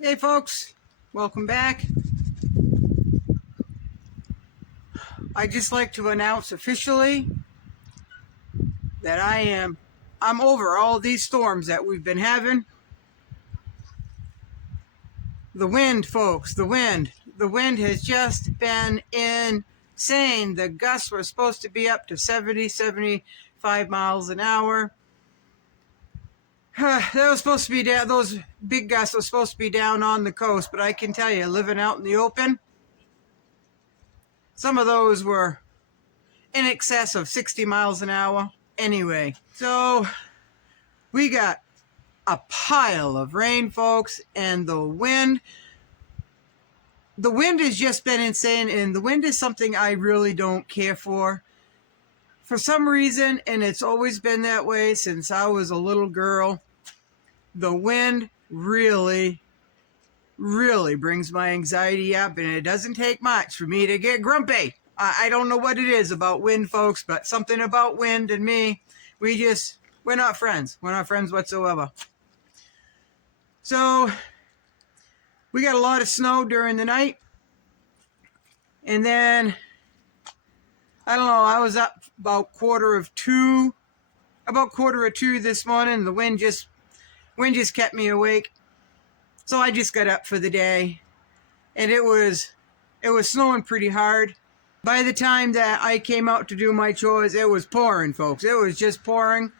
Hey folks, welcome back. I'd just like to announce officially that I'm over all these storms that we've been having. The wind, folks, the wind has just been insane. The gusts were supposed to be up to 75 miles an hour. That was supposed to be down, those big gusts were supposed to be down on the coast, but I can tell you, living out in the open, some of those were in excess of 60 miles an hour. Anyway, so we got a pile of rain, folks, and the wind has just been insane, and the wind is something I really don't care for some reason, and it's always been that way since I was a little girl. The wind really brings my anxiety up, and it doesn't take much for me to get grumpy. I don't know what it is about wind, folks, but something about wind and me, we're not friends. We're not friends whatsoever. So we got a lot of snow during the night, and then I don't know, I was up about quarter of two this morning. The wind just kept me awake. So I just got up for the day, and it was snowing pretty hard. By the time that I came out to do my chores, it was pouring, folks. It was just pouring,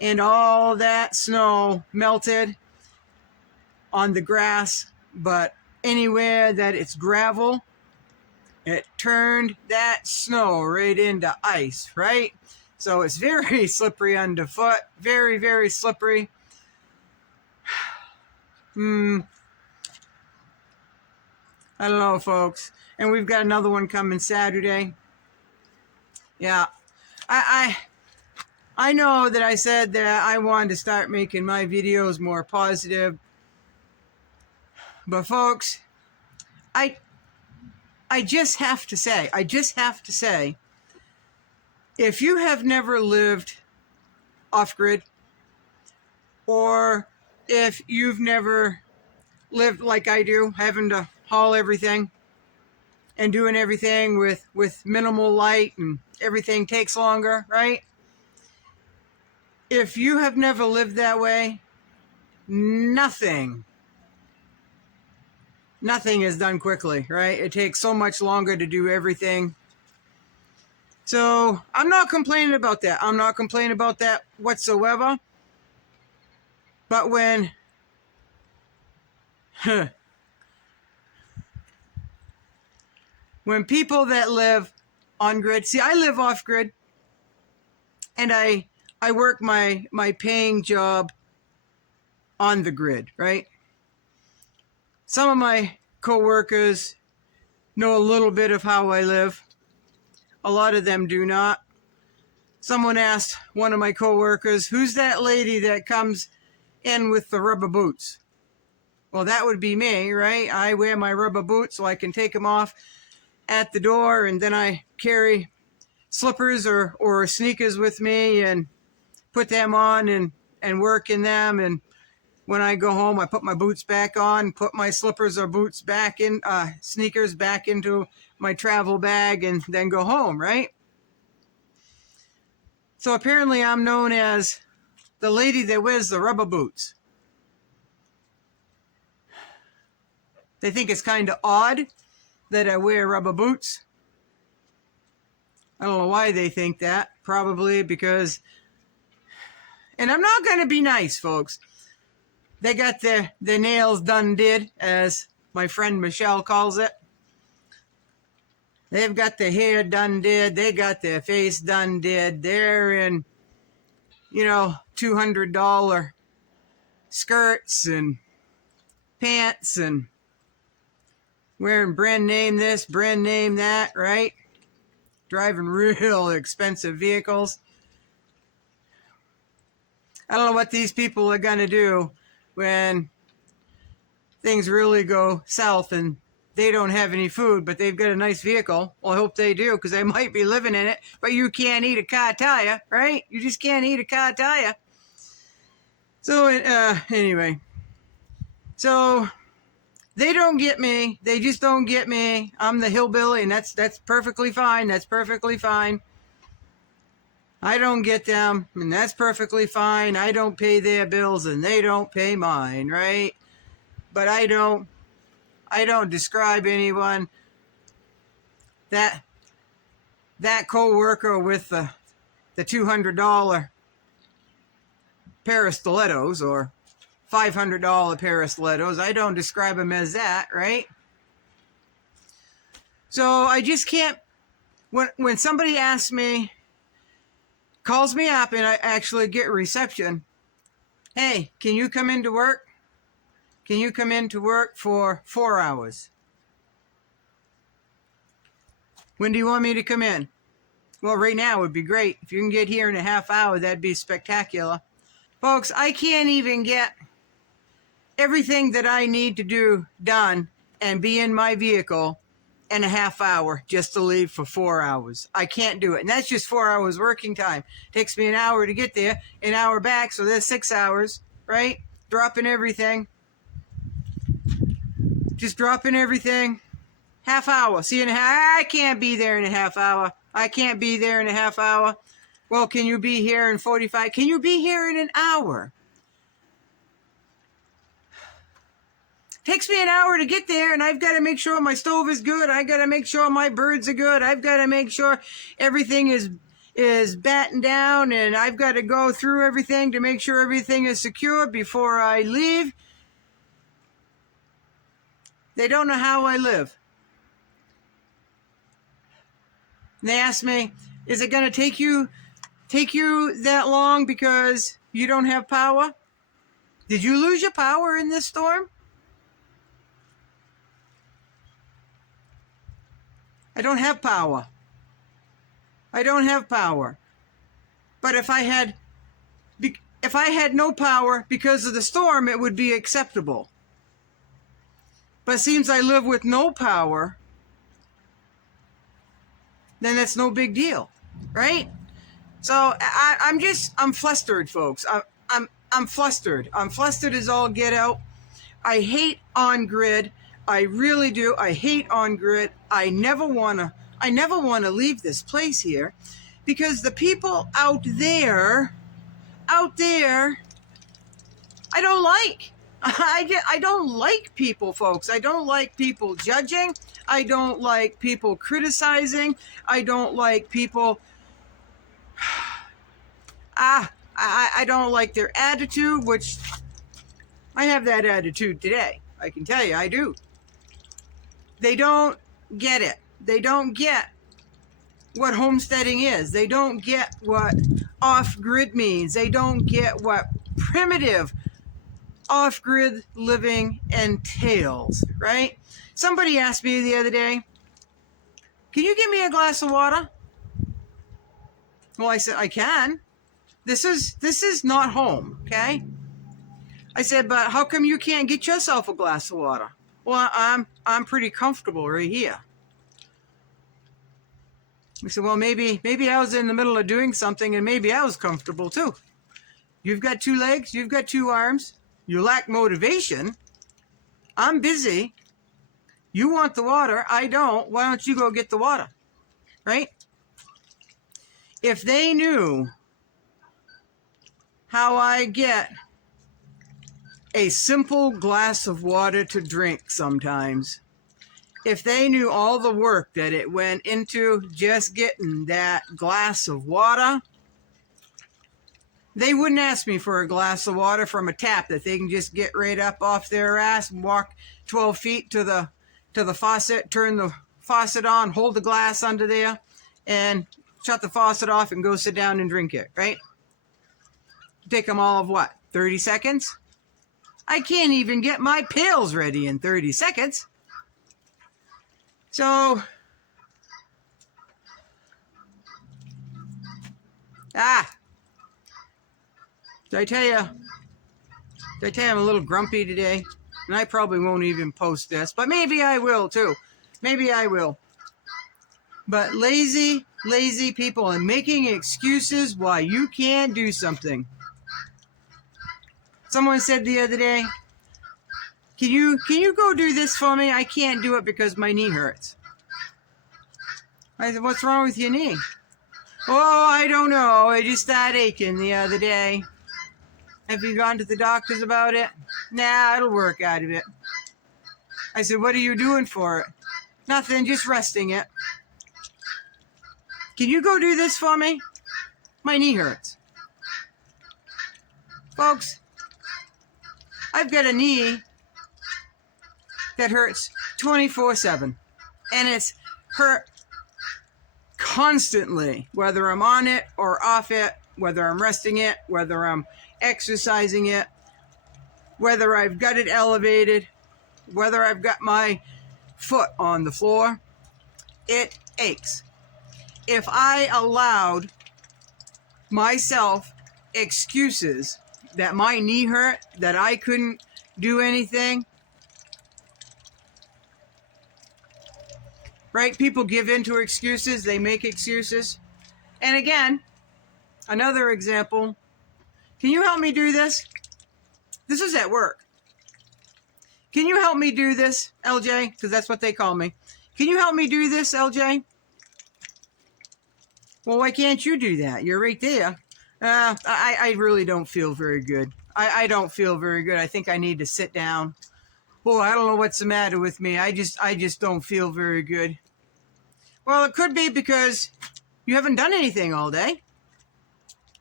and all that snow melted on the grass, but anywhere that it's gravel, it turned that snow right into ice, right? So it's very slippery underfoot, very slippery. I don't know, folks. And we've got another one coming Saturday. Yeah, I know that I said that I wanted to start making my videos more positive, but folks, I just have to say, if you have never lived off-grid, or if you've never lived like I do, having to haul everything and doing everything with minimal light, and everything takes longer, right? If you have never lived that way, nothing is done quickly, right? It takes so much longer to do everything. So I'm not complaining about that. I'm not complaining about that whatsoever. But when people that live on grid, see, I live off grid, and I work my paying job on the grid, right? Some of my coworkers know a little bit of how I live. A lot of them do not. Someone asked one of my coworkers, "Who's that lady that comes in with the rubber boots?" Well, that would be me, right? I wear my rubber boots so I can take them off at the door, and then I carry slippers or sneakers with me and put them on and work in them. And when I go home, I put my boots back on, put my slippers or boots back in, sneakers back into my travel bag, and then go home, right? So apparently I'm known as the lady that wears the rubber boots. They think it's kind of odd that I wear rubber boots. I don't know why they think that. Probably because, and I'm not going to be nice, folks. They got their nails done did, as my friend Michelle calls it. They've got their hair done did. They got their face done did. They're in, $200 skirts and pants, and wearing brand name this, brand name that, right? Driving real expensive vehicles. I don't know what these people are going to do when things really go south and they don't have any food, but they've got a nice vehicle. Well, I hope they do, because they might be living in it. But you can't eat a car tire, right? You just can't eat a car tire. So anyway, so they don't get me. They just don't get me. I'm the hillbilly, and that's perfectly fine. That's perfectly fine. I don't get them, and that's perfectly fine. I don't pay their bills, and they don't pay mine, right? But I don't describe anyone that co-worker with the $200 pair of stilettos or $500 pair of stilettos. I don't describe them as that, right? So I just can't. When somebody asks me, calls me up, and I actually get reception. Hey, can you come into work? Can you come into work for 4 hours? When do you want me to come in? Well, right now would be great. If you can get here in a half hour, that'd be spectacular. Folks, I can't even get everything that I need to do done and be in my vehicle in a half hour just to leave for 4 hours. I can't do it. And that's just 4 hours working time. It takes me an hour to get there, an hour back, so there's 6 hours, right? Dropping everything. Just dropping everything. Half hour. See, I can't be there in a half hour. I can't be there in a half hour. Well, can you be here in 45? Can you be here in an hour? Takes me an hour to get there, and I've got to make sure my stove is good. I got to make sure my birds are good. I've got to make sure everything is battened down, and I've got to go through everything to make sure everything is secure before I leave. They don't know how I live. And they ask me, is it going to take you that long because you don't have power? Did you lose your power in this storm? I don't have power. I don't have power. But if I had no power because of the storm, it would be acceptable. But it seems I live with no power, then that's no big deal, right? So I'm flustered, folks. I'm flustered. I'm flustered as all get out. I hate on-grid. I really do. I hate on-grid. I never want to leave this place here, because the people out there, I don't like. I don't like people, folks. I don't like people judging. I don't like people criticizing. I don't like people. I don't like their attitude, which I have that attitude today. I can tell you, I do. They don't get it. They don't get what homesteading is. They don't get what off-grid means. They don't get what primitive off-grid living entails, right? Somebody asked me the other day, can you give me a glass of water? Well, I said, I can. This is not home, okay? I said, but how come you can't get yourself a glass of water? Well, I'm pretty comfortable right here. I said, well, maybe I was in the middle of doing something, and maybe I was comfortable too. You've got 2 legs, you've got 2 arms, you lack motivation. I'm busy. You want the water, I don't. Why don't you go get the water? Right? If they knew how I get a simple glass of water to drink sometimes, if they knew all the work that it went into just getting that glass of water, they wouldn't ask me for a glass of water from a tap that they can just get right up off their ass and walk 12 feet to the faucet, turn the faucet on, hold the glass under there, and shut the faucet off and go sit down and drink it, right? Take them all of what, 30 seconds? I can't even get my pails ready in 30 seconds. So, did I tell you I'm a little grumpy today? And I probably won't even post this, but maybe I will too. Maybe I will. But lazy people and making excuses why you can't do something. Someone said the other day, can you go do this for me? I can't do it because my knee hurts. I said, what's wrong with your knee? Oh, I don't know. It just started aching the other day. Have you gone to the doctors about it? Nah, it'll work out of it. I said, what are you doing for it? Nothing, just resting it. Can you go do this for me? My knee hurts. Folks, I've got a knee that hurts 24/7. And it's hurt constantly, whether I'm on it or off it, whether I'm resting it, whether I'm exercising it, whether I've got it elevated, whether I've got my foot on the floor, it aches. If I allowed myself excuses that my knee hurt, that I couldn't do anything, right? People give in to excuses, they make excuses. And again, another example, can you help me do this? This is at work. Can you help me do this, LJ? Because that's what they call me. Can you help me do this, LJ? Well, why can't you do that? You're right there. I really don't feel very good. I don't feel very good. I think I need to sit down. Oh, I don't know what's the matter with me. I just don't feel very good. Well, it could be because you haven't done anything all day.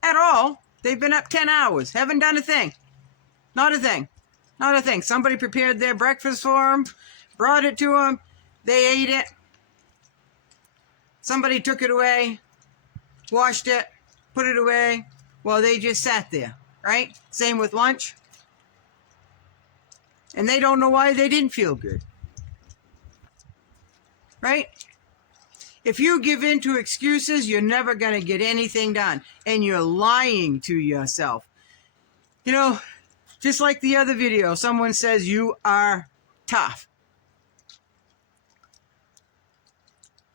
At all. They've been up 10 hours. Haven't done a thing. Not a thing. Not a thing. Somebody prepared their breakfast for them, brought it to them, they ate it. Somebody took it away, washed it, put it away. Well, they just sat there, right? Same with lunch. And they don't know why they didn't feel good. Right? If you give in to excuses, you're never going to get anything done. And you're lying to yourself. You know, just like the other video, someone says you are tough.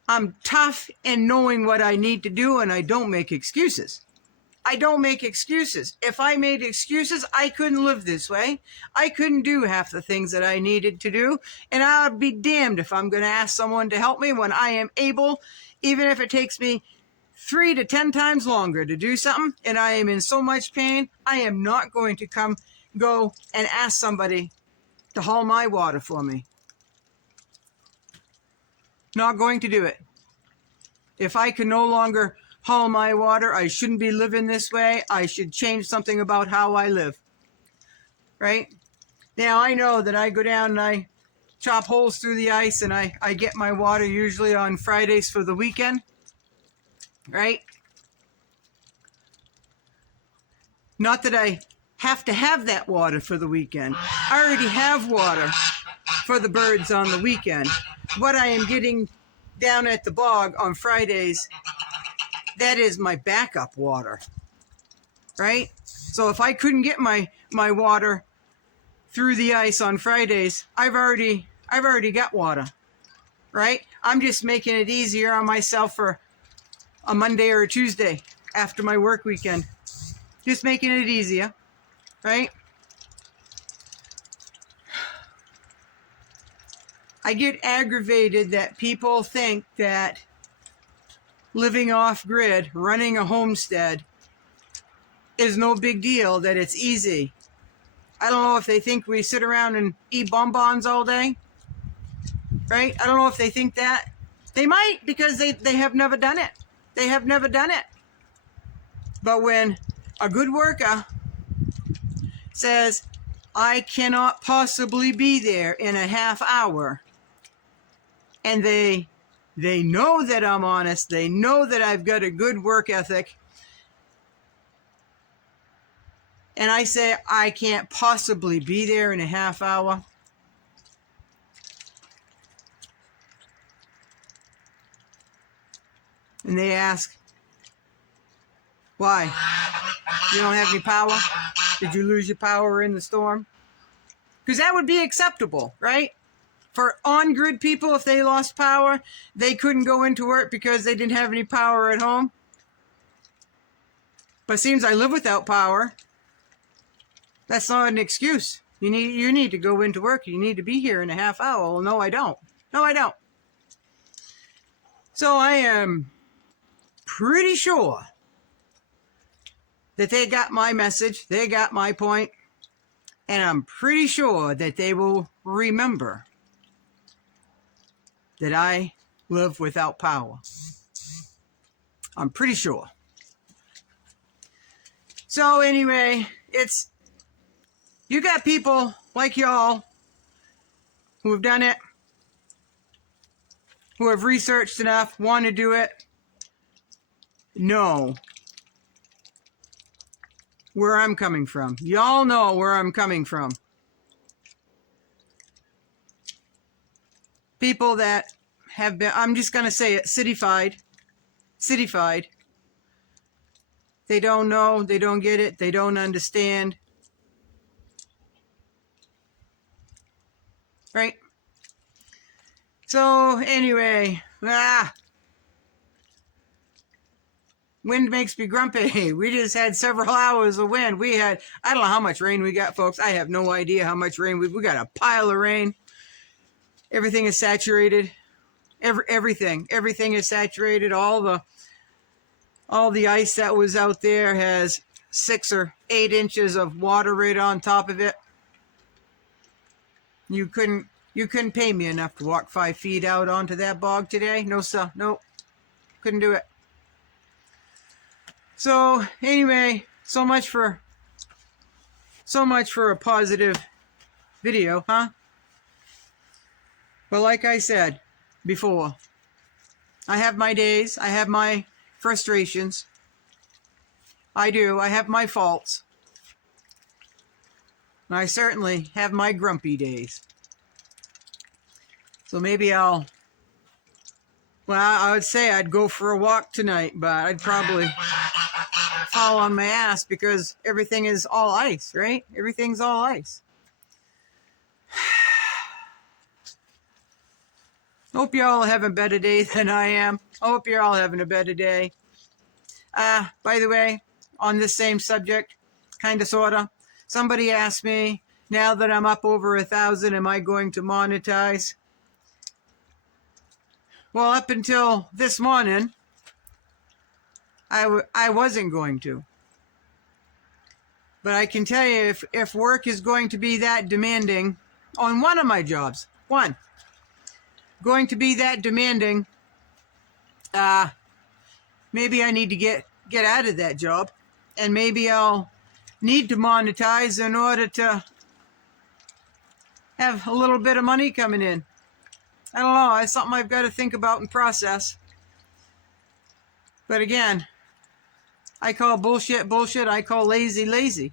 I'm tough in knowing what I need to do, and I don't make excuses. I don't make excuses. If I made excuses, I couldn't live this way. I couldn't do half the things that I needed to do. And I'd be damned if I'm going to ask someone to help me when I am able, even if it takes me 3 to 10 times longer to do something, and I am in so much pain, I am not going to go and ask somebody to haul my water for me. Not going to do it. If I can no longer haul my water, I shouldn't be living this way. I should change something about how I live. Right? Now, I know that I go down and I chop holes through the ice, and I get my water usually on Fridays for the weekend. Right? Not that I have to have that water for the weekend. I already have water for the birds on the weekend. What I am getting down at the bog on Fridays, that is my backup water, right? So if I couldn't get my water through the ice on Fridays, I've already got water, right? I'm just making it easier on myself for a Monday or a Tuesday after my work weekend. Just making it easier, right? I get aggravated that people think that living off grid, running a homestead, is no big deal, that it's easy. I don't know if they think we sit around and eat bonbons all day, right? I don't know if they think that. They might, because they have never done it. They have never done it. But when a good worker says, I cannot possibly be there in a half hour, and they know that I'm honest, they know that I've got a good work ethic, and I say I can't possibly be there in a half hour, and they ask, why? You don't have any power? Did you lose your power in the storm? Because that would be acceptable, right? For on-grid people, if they lost power, they couldn't go into work because they didn't have any power at home. But it seems I live without power. That's not an excuse. You need to go into work. You need to be here in a half hour. Well, no, I don't. No, I don't. So I am pretty sure that they got my message. They got my point. And I'm pretty sure that they will remember that I live without power. I'm pretty sure. So anyway, you got people like y'all who have done it, who have researched enough, want to do it, know where I'm coming from. Y'all know where I'm coming from. People that have been, I'm just going to say it, cityfied. They don't know, they don't get it, they don't understand. Right? So, anyway, wind makes me grumpy. We just had several hours of wind. I don't know how much rain we got, folks. I have no idea how much rain. We got a pile of rain. Everything is saturated. Everything is saturated. All the ice that was out there has 6 or 8 inches of water right on top of it. You couldn't pay me enough to walk 5 feet out onto that bog today. No, sir. Nope. Couldn't do it. So anyway, so much for a positive video, huh? But like I said before, I have my days. I have my frustrations. I do. I have my faults. And I certainly have my grumpy days. So maybe I would say I'd go for a walk tonight, but I'd probably fall on my ass because everything is all ice, right? Everything's all ice. Hope you're all having a better day than I am. I hope you're all having a better day. By the way, on this same subject, kind of, sort of, somebody asked me, now that I'm up over 1,000, am I going to monetize? Well, up until this morning, I wasn't going to. But I can tell you, if work is going to be that demanding, on one of my jobs, going to be that demanding, maybe I need to get out of that job, and maybe I'll need to monetize in order to have a little bit of money coming in. I don't know. It's something I've got to think about and process. But again, I call bullshit bullshit. I call lazy lazy.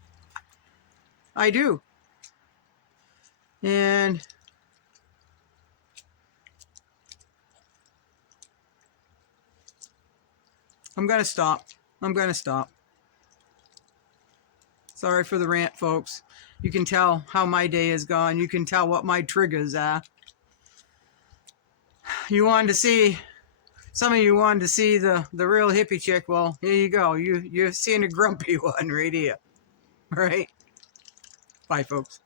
I do. And I'm going to stop. Sorry for the rant, folks. You can tell how my day has gone. You can tell what my triggers are. Some of you wanted to see the real hippie chick. Well, here you go. You're seeing a grumpy one right here. All right? Bye, folks.